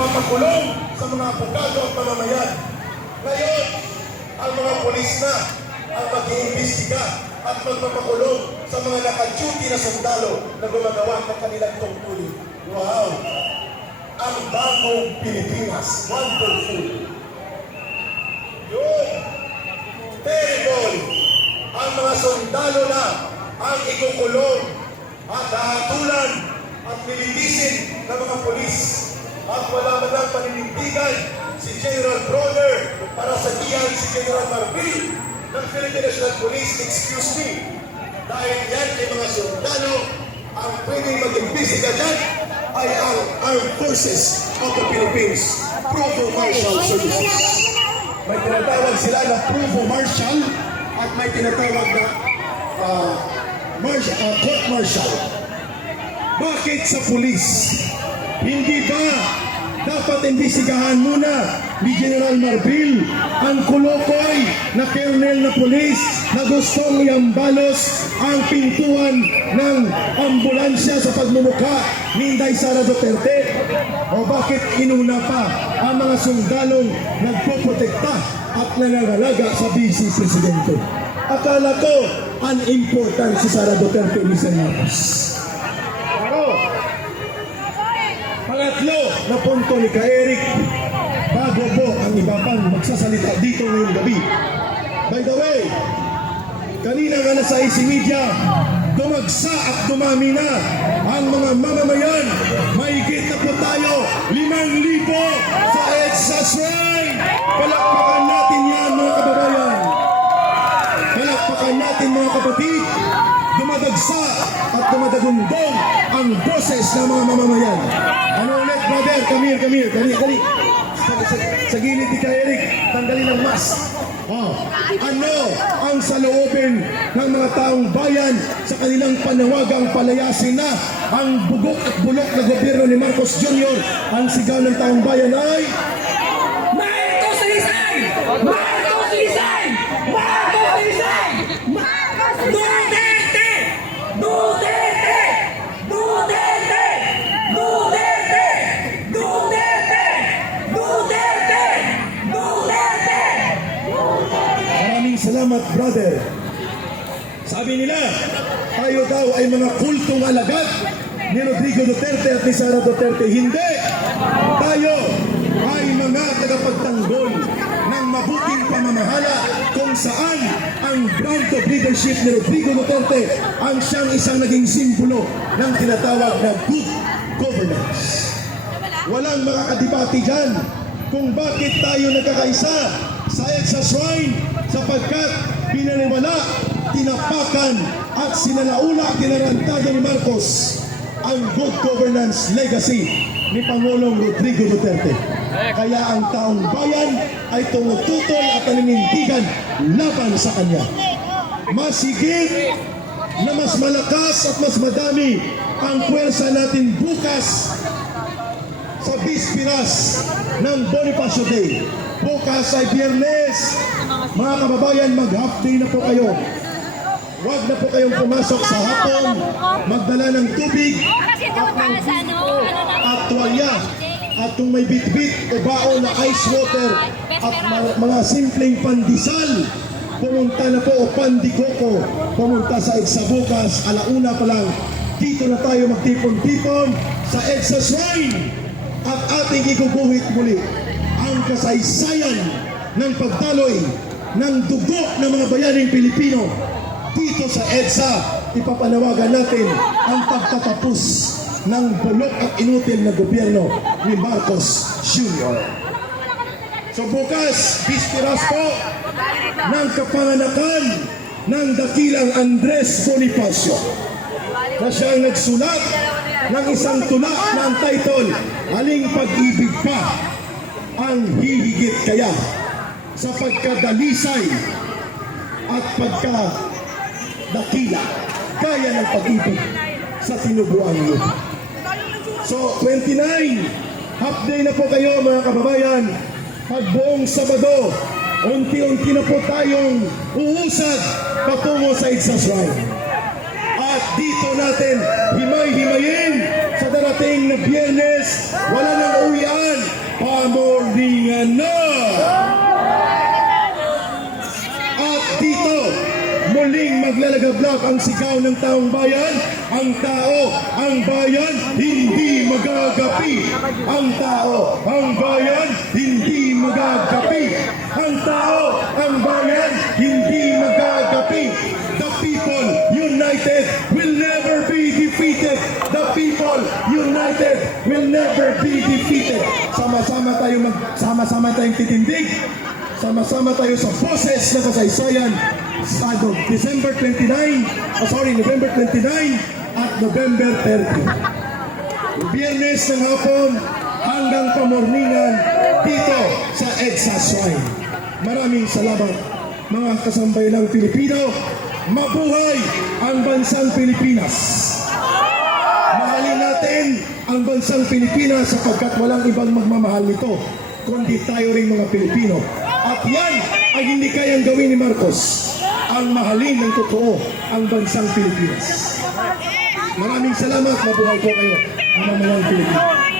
nagpapakulong sa mga abogado at mamamayan. Ngayon, ang mga polis na ang mag-iimbestiga at magpapakulong sa mga naka-duty na sundalo na gumagawa ng kanilang tungkulin. Wow! Ang bagong Pilipinas. Wonderful! Yun! Terrible! Ang mga sundalo na ang ikukulong at hahatulan at nililisin ng mga polis. At wala man lang paninindigan si General Bronner para sabihan si General Marbil ng Philippine National Police, excuse me, dahil yan ay mga sundalo, ang pwedeng mag-imbestiga dyan ay ang Armed Forces of the Philippines, Provo Marshal Services. May tinatawag sila na Provo Marshal at may tinatawag na Court Marshal. Bakit sa pulis? Hindi ba dapat imbestigahan muna ni General Marbil ang kulokoy na colonel na pulis na gustong iambalos ang pintuan ng ambulansya sa pagmumukha ni Inday Sara Duterte? O bakit inuna pa ang mga sundalong nagpoprotekta at nangangalaga sa Vice Presidente? Akala ko unimportant si Sara Duterte ni Marcos. Pangatlo na punto ni Ka-Eric, bago po ang iba pang magsasalita dito ngayong gabi. By the way, kanina nga nasa AC Media, dumagsa at dumami na ang mga mamamayan. Mahigit na po tayo, 5,000 sa EDSA Shrine. Palakpakan natin yan, mga kababayan. Palakpakan natin, mga kapatid. Dumadagsa at dumadagundong ang boses ng mga mamamayan. Ano ulit, brother? Come here. Dali. Sa gilid ni Ka-Eric, tanggalin ang mask. Ano ang saloobin ng mga taong bayan sa kanilang panawagang palayasin na ang bugok at bulok na gobyerno ni Marcos Jr. Ang sigaw ng taong bayan ay Marcos resign! Marcos resign! Marcos resign! Duterte! Duterte! Duterte! Duterte! Duterte! Duterte! Duterte! maraming salamat, brother. Sabi nila, tayo daw ay mga kultong alagad ni Rodrigo Duterte at ni Sara Duterte. Hindi! Tayo ay mga tagapagtanggol ng mabuting pamamahala kung saan ang brand of leadership ni Rodrigo Duterte ang siyang isang naging simbolo ng tinatawag na good governance. Walang makakadebate dyan kung bakit tayo nagkakaisa sa EDSA Shrine sapagkat pinaniwala, tinapakan at sinalaula at tinarantada ni Marcos ang good governance legacy ni Pangulong Rodrigo Duterte. Kaya ang taong bayan ay tumututol at naninindigan laban sa kanya. Mas higit na mas malakas at mas madami ang puwersa natin bukas sa bispiras ng Bonifacio Day. Bukas ay Biyernes. Mga kababayan, mag-half day na po kayo. Huwag na po kayong pumasok sa hapon, magdala ng tubig at tuwalya at kung may bitbit o baon na ice water at mga simpleng pandesal, pumunta na po o pandikoko, pumunta sa EDSA bukas, alauna pa lang. Dito na tayo magtipon-tipon sa EDSA Shrine at ating iguguhit muli ang kasaysayan ng pagdaloy ng dugo ng mga bayaning Pilipino. Dito sa EDSA, ipapanawagan natin ang pagtatapos ng bulok at inutil na gobyerno ni Marcos Jr. So bukas, bispiras po ng kapanganakan ng dakilang Andres Bonifacio na siyang nagsulat ng isang tula ng title, Aling Pag-ibig pa ang hihigit kaya sa pagkadalisay at pagkadakila kaya ng pag-ibig sa tinubuan niyo. So 29, half day na po kayo, mga kababayan. Pagbuong Sabado, unti-unti na po tayong uusad patungo sa EDSA Shrine. At dito natin himay-himayin sa darating na Biyernes. Wala nang uwian. na! At dito, muling maglalagablak ang sigaw ng taong bayan. Ang tao, ang bayan, hindi magagapi. Ang tao, ang bayan, hindi magagapi. Ang tao, ang bayan, hindi magagapi. The people united will never be defeated. The people united will never be defeated. Sama-sama tayong titindig. Sama-sama tayo sa boses na kasaysayan sa November 29 at November 30. Biyernes ng hapon hanggang pamorningan dito sa EDSA Shrine. Maraming salamat mga kasambayanang Pilipino. Mabuhay ang bansang Pilipinas. Mahalin natin ang bansang Pilipinas sapagkat walang ibang magmamahal nito kundi tayo rin mga Pilipino. At yan ang hindi kayang gawin ni Marcos, ang mahalin ng totoo ang bansang Pilipinas. Maraming salamat, mabuhay po kayo, mga Pilipinas.